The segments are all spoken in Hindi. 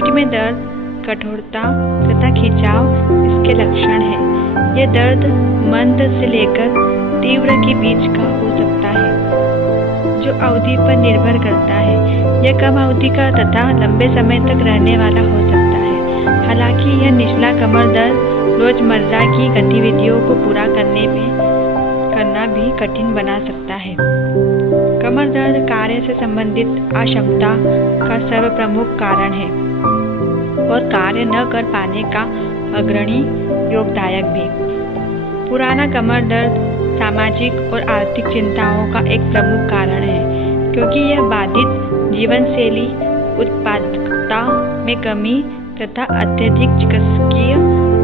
पीठ में दर्द, कठोरता तथा खिंचाव इसके लक्षण हैं। यह दर्द मंद से लेकर तीव्र के बीच का हो सकता है, जो अवधि पर निर्भर करता है। यह कम अवधि का तथा लंबे समय तक रहने वाला हो सकता है। हालांकि यह निचला कमर दर्द रोजमर्रा की गतिविधियों को पूरा करना भी कठिन बना सकता है। कमर दर्द कार्य से संबंधित अक्षमता का सर्वप्रमुख कारण है और कार्य न कर पाने का अग्रणी योगदायक भी। पुराना कमर दर्द सामाजिक और आर्थिक चिंताओं का एक प्रमुख कारण है, क्योंकि यह बाधित जीवनशैली, उत्पादकता में कमी तथा अत्यधिक चिकित्सकीय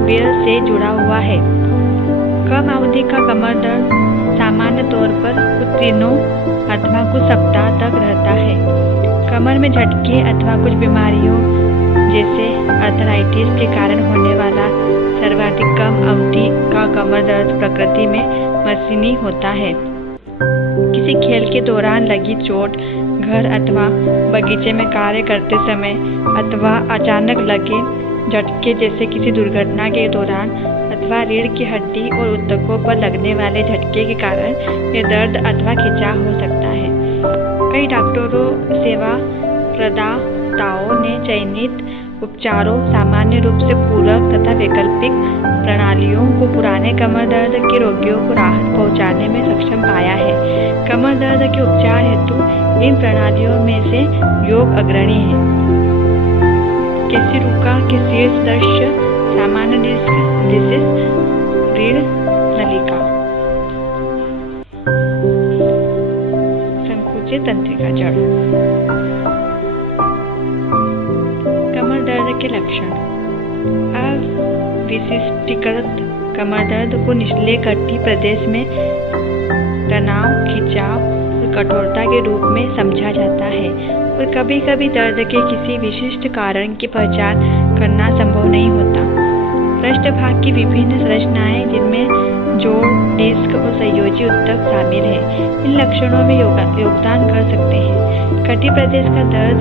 व्यय से जुड़ा हुआ है। कम अवधि का कमर दर्द सामान्य तौर पर कुछ दिनों अथवा कुछ सप्ताह तक रहता है। कमर में झटके अथवा कुछ बीमारियों जैसे आर्थराइटिस के कारण होने वाला सर्वाधिक कम अवधि का कमर दर्द प्रकृति में मशीनी होता है। किसी खेल के दौरान लगी चोट, घर अथवा बगीचे में कार्य करते समय अथवा अचानक लगे झटके जैसे किसी दुर्घटना के दौरान अथवा रीढ़ की हड्डी और ऊतकों पर लगने वाले झटके के कारण यह दर्द अथवा खिंचाव हो सकता है। कई डॉक्टरों, सेवा प्रदाताओं ने चयनित उपचारों, सामान्य रूप से पूरक तथा वैकल्पिक प्रणालियों को पुराने कमर दर्द के रोगियों को राहत पहुंचाने में सक्षम पाया है। कमर दर्द के उपचार हेतु इन प्रणालियों में से योग अग्रणी है। केशिरुका के शीर्ष दृश्य, सामान्य डिस्क डिसीज, रीढ़ नलिका, संकुचित तंत्रिका जड़। कमर दर्द के लक्षण। अविशिष्टीकृत कमर दर्द को निचले कटी प्रदेश में तनाव, खिंचाव और कठोरता के रूप में समझा जाता है, और कभी कभी दर्द के किसी विशिष्ट कारण की पहचान करना संभव नहीं होता। पृष्ठभाग की विभिन्न संरचनाएं, जिनमें जोड़, डिस्क और संयोजी ऊतक शामिल हैं, इन लक्षणों में योगदान कर सकते हैं। कटी प्रदेश का दर्द,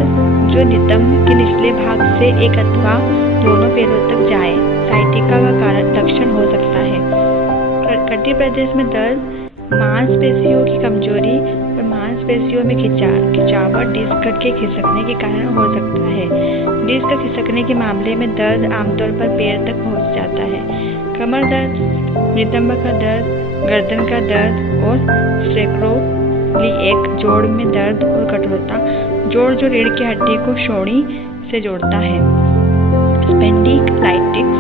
जो नितंब के निचले भाग से एक अथवा दोनों पैरों तक जाए, साइटिका का कारण लक्षण हो सकता है। कटी प्रदेश में दर्द मांसपेशियों की कमजोरी और मांसपेशियों में खिंचावट डिस्क के खिसकने के कारण हो सकता है। डिस्क खिसकने के मामले में दर्द आमतौर पर पैर तक पहुंच जाता है। कमर दर्द, नितंब का दर्द, गर्दन का दर्द और सैक्रोलिएक जोड़ में दर्द और कठोरता, जोड़ जो रीढ़ की हड्डी को शोणी से जोड़ता है। स्पेंडिलाइटिस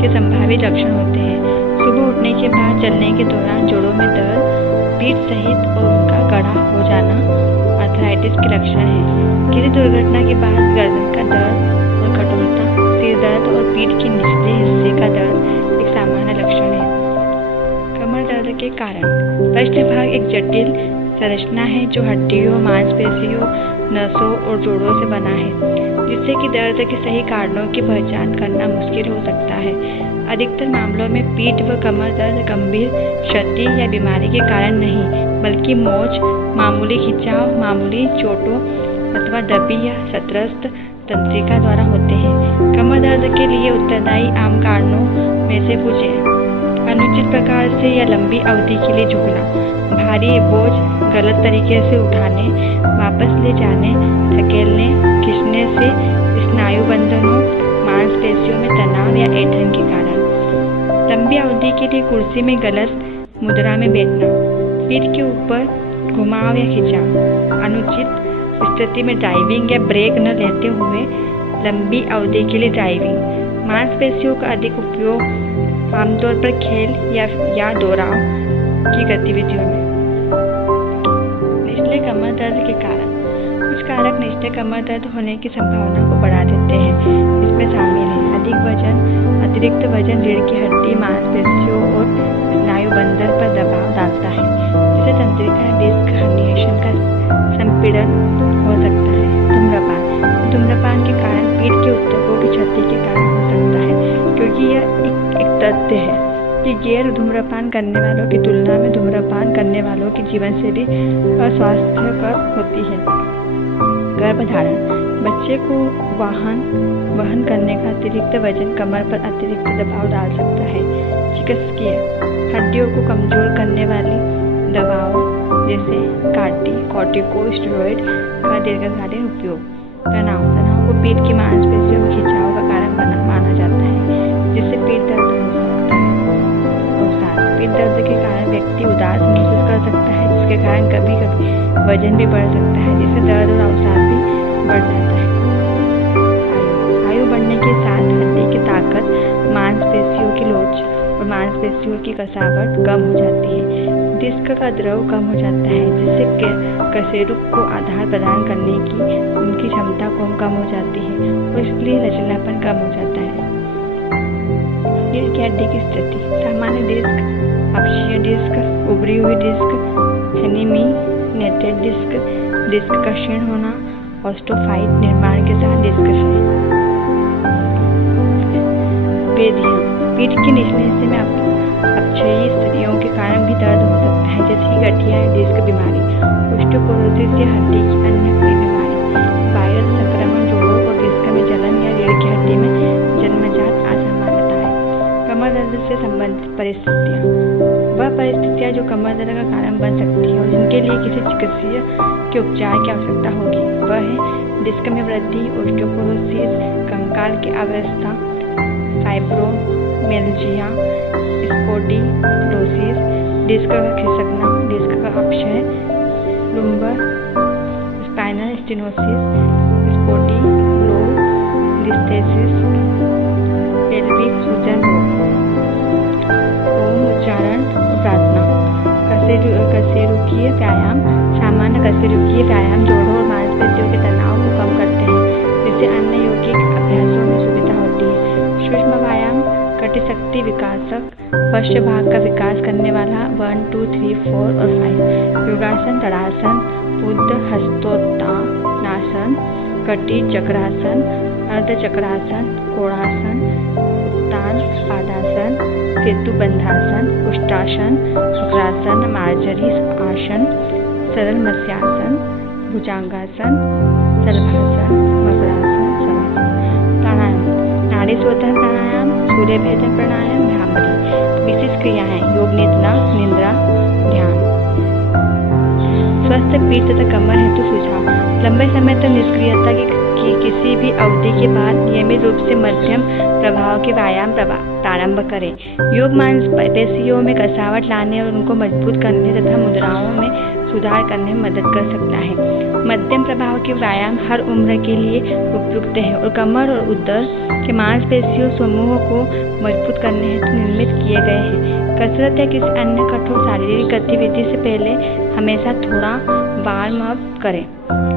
के संभावित लक्षण होते हैं। सुबह उठने के बाद चलने के दौरान जोड़ों में दर्द, पीठ सहित और उनका गड़ा हो जाना आर्थराइटिस के लक्षण हैं। किसी दुर्घटना के बाद गर्दन का दर्द और कठोरता, सिर दर्द और पीठ के निचले हिस्से का दर्द एक सामान्य लक्षण है। कमर दर्द के कारण। पृष्ठभाग एक जटिल संरचना है जो हड्डियों, मांसपेशियों, नसों और जोड़ों से बना है, जिससे कि दर्द के सही कारणों की पहचान करना मुश्किल हो सकता है। अधिकतर मामलों में पीठ व कमर दर्द गंभीर क्षति या बीमारी के कारण नहीं, बल्कि मोच, मामूली खिंचाव, मामूली चोटों अथवा दबी या क्षतग्रस्त तंत्रिका द्वारा होते हैं। कमर दर्द के लिए उत्तरदायी आम कारणों में से कुछ हैं। अनुचित प्रकार से या लंबी अवधि के लिए झुकना, भारी बोझ गलत तरीके से उठाने, वापस ले जाने, धकेलने, खींचने से स्नायु बंधनों, मांसपेशियों में तनाव या ऐंठन के कारण। लंबी अवधि के लिए कुर्सी में गलत मुद्रा में बैठना, पीठ के ऊपर घुमाव या खिंचाव, अनुचित स्थिति में ड्राइविंग या ब्रेक न लेते हुए लंबी अवधि के लिए ड्राइविंग, मांसपेशियों का अधिक उपयोग आमतौर पर खेल या दोहराव की गतिविधियों में। निचले कमर दर्द के कारण। कुछ कारक निचले कमर दर्द होने की संभावना को बढ़ा देते हैं। इसमें शामिल है अधिक वजन, अतिरिक्त वजन रीढ़ की हड्डी, मांसपेशियों और स्नायु बंधन पर दबाव डालता है, जिसे तंत्रिका डिस्क हर्निएशन का संपीड़न हो सकता है। धूम्रपान के कारण पीठ के ऊतकों की क्षति के कारण हो सकता है, क्योंकि यह एक तथ्य है कि गैर धूम्रपान करने वालों की तुलना में धूम्रपान करने वालों की जीवनशैली अस्वास्थ्यकर होती है। गर्भधारण। बच्चे को वहन करने का अतिरिक्त वजन कमर पर अतिरिक्त दबाव डाल सकता है। चिकित्सकीय हड्डियों को कमजोर करने वाली दवाओं जैसे कॉर्टिकोस्टेरॉइड का दीर्घकालीन उपयोग। तनाव को पीठ की मांसपेशियों में खिंचाव का कारण माना जाता है, जिससे पीठ दर्द हो सकता है। अवसाद पीठ दर्द के कारण व्यक्ति उदास महसूस कर सकता है, जिसके कारण कभी कभी वजन भी बढ़ सकता है, जिससे दर्द और अवसाद भी बढ़ जाता है। आयु बढ़ने के साथ हड्डी की ताकत, मांसपेशियों की लोच और मांसपेशियों की कसावट कम हो जाती है। डिस्क का द्रव कम हो जाता है, जिससे कशेरुक को आधार प्रदान करने की उनकी क्षमता कम हो जाती है और इसलिए लचीलापन कम हो जाता है। रीढ़ की हड्डी की स्थिति सामान्य डिस्क, अक्षीय डिस्क, उभरी हुई डिस्क, हेनिमिनेटेड डिस्क, डिस्क का क्षीण होना, ऑस्टोफाइट निर्माण के साथ डिस्क क्षय। वेदियां पीठ के निचले हिस्से में अपक्षयी स्थितियों के कारण भी दर्द हो सकता है, जैसे कि गठिया, डिस्क बीमारी, ऑस्टियोपोरोसिस या हड्डी की अन्य कोई बीमारी। वायरल संक्रमण, जोड़ों और डिस्क में जलन या रीढ़ की हड्डी में जन्मजात असामान्यताएं। कमर दर्द से संबंधित परिस्थितियां वह परिस्थितियां जो कमर दर्द का कारण बन सकती है और जिनके लिए किसी चिकित्सीय के उपचार की आवश्यकता होगी, वह है डिस्क में वृद्धि, ऑस्टियोपोरोसिस, कंकाल की अवस्था, फाइब्रोमियल्जिया, स्पोंडिलोसिस, डिस्क का खिसकना, डिस्क का अपक्षय, lumbar spinal stenosis, spondylolisthesis, pelvic सूजन रोग। ओम उच्चारण प्रार्थना। कशेरुकीय व्यायाम सामान्य कशेरुकीय व्यायाम जोड़ों और मांसपेशियों के तनाव को कम करते हैं, जिससे अन्य यौगिक अभ्यासों में सुविधा होती है। सूक्ष्म व्यायाम कटिशक्ति विकासक, पश्च भाग का विकास करने वाला 1, 2, 3, 4 और 5। योगासन, तड़ासन, बुद्ध हस्तोत्तानासन, कटी चक्रासन, अर्धचक्रासन, कोणासन, उत्तान पादासन, सेतुबंधासन, उष्टासन, शुक्रासन, मार्जरी आसन, सरल मत्स्यासन, भुजंगासन, शलभासन, मकरासन, शवासन। प्राणायाम नाड़ी शोधन प्राणायाम, सूर्य भेदन प्राणायाम, भ्रामरी। विशिष्ट क्रियाएं योग निद्रा, ध्यान। स्वस्थ पीठ तथा कमर हेतु सुझाव। लंबे समय तक निष्क्रियता की किसी भी अवधि के बाद नियमित रूप से मध्यम प्रभाव के व्यायाम प्रारंभ करें। योग मांसपेशियों में कसावट लाने और उनको मजबूत करने तथा मुद्राओं में सुधार करने में मदद कर सकता है। मध्यम प्रभाव के व्यायाम हर उम्र के लिए उपयुक्त है और कमर और उदर के मांसपेशियों समूह को मजबूत करने हेतु निर्मित किए गए हैं। कसरत या किसी अन्य कठोर शारीरिक गतिविधि से पहले हमेशा थोड़ा वार्म अप करें।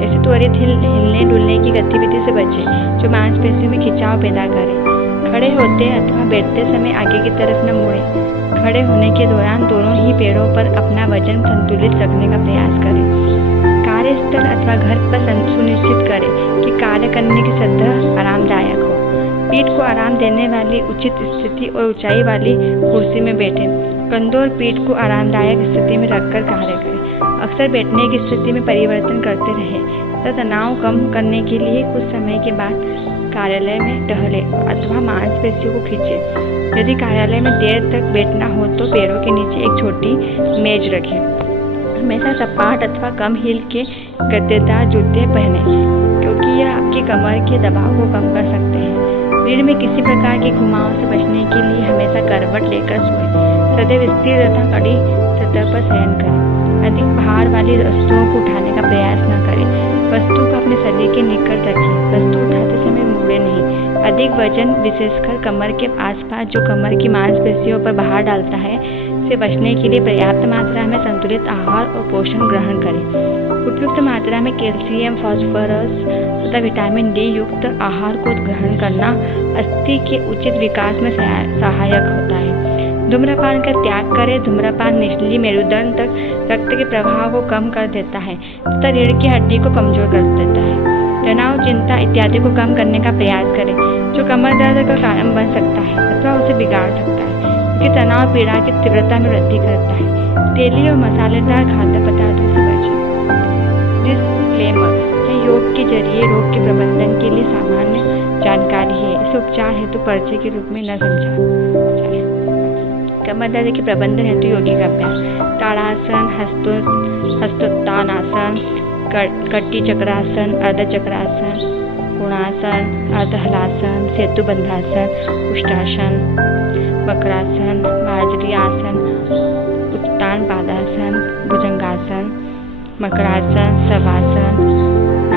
ऐसे त्वरित हिलने डुलने की गतिविधि से बचें जो मांसपेशियों में खिंचाव पैदा करे। खड़े होते अथवा बैठते समय आगे की तरफ न मुड़ें। खड़े होने के दौरान दोनों ही पैरों पर अपना वजन संतुलित रखने का प्रयास करें। कार्यस्थल अथवा घर पर सुनिश्चित करें कि कार्य करने की सतह आरामदायक हो। पीठ को आराम देने वाली उचित स्थिति और ऊंचाई वाली कुर्सी में बैठें। कंधों और पीठ को आरामदायक स्थिति में रखकर कार्य करें। अक्सर बैठने की स्थिति में परिवर्तन करते रहें तथा तनाव कम करने के लिए कुछ समय के बाद कार्यालय में टहले अथवा मांसपेशियों को खींचे। यदि कार्यालय में देर तक बैठना हो तो पैरों के नीचे एक छोटी मेज रखें। हमेशा सपाट अथवा कम हील के गद्देदार जूते पहनें, क्योंकि यह आपकी कमर के दबाव को कम कर सकते हैं। रीढ़ में किसी प्रकार के घुमाव से बचने के लिए हमेशा करवट लेकर सोएं। सदैव स्थिर तथा कड़ी सतह पर शयन करें। अधिक भार वाली वस्तुओं को उठाने का प्रयास न करें। वस्तु को अपने शरीर के निकट रखें। वस्तु उठाते समय मुड़े नहीं। अधिक वजन, विशेषकर कमर के आसपास, जो कमर की मांसपेशियों पर भार डालता है, से बचने के लिए पर्याप्त मात्रा में संतुलित आहार और पोषण ग्रहण करें। उपयुक्त मात्रा में कैल्शियम, फास्फोरस तथा विटामिन डी युक्त आहार को ग्रहण करना अस्थि के उचित विकास में सहायक होता है। धूम्रपान का त्याग करें। धूम्रपान निचली मेरुदंड तक रक्त के प्रवाह को कम कर देता है तथा रीढ़ की हड्डी को कमजोर कर देता है। तनाव, चिंता इत्यादि को कम करने का प्रयास करें, जो कमर दर्द का कारण बन सकता है अथवा उसे बिगाड़ सकता है, क्योंकि तनाव पीड़ा की तीव्रता में वृद्धि करता है। तेली और मसालेदार खाद्य पदार्थों से बचें। डिस्क्लेमर योग के जरिए रोग के प्रबंधन के लिए सामान्य जानकारी है। इसे उपचार हेतु परिचय के रूप में न समझा जाए। कमर दर्द के प्रबंधन हेतु योगी का अभ्यास: ताड़ासन, हस्तोत्तानासन, कटी चक्रासन, अर्ध चक्रासन, कोणासन, अर्धहलासन, सेतुबंधासन, उष्टासन, वक्रासन, बाजरी आसन, उत्तान पादासन, भुजंगासन, मकरासन, शवासन,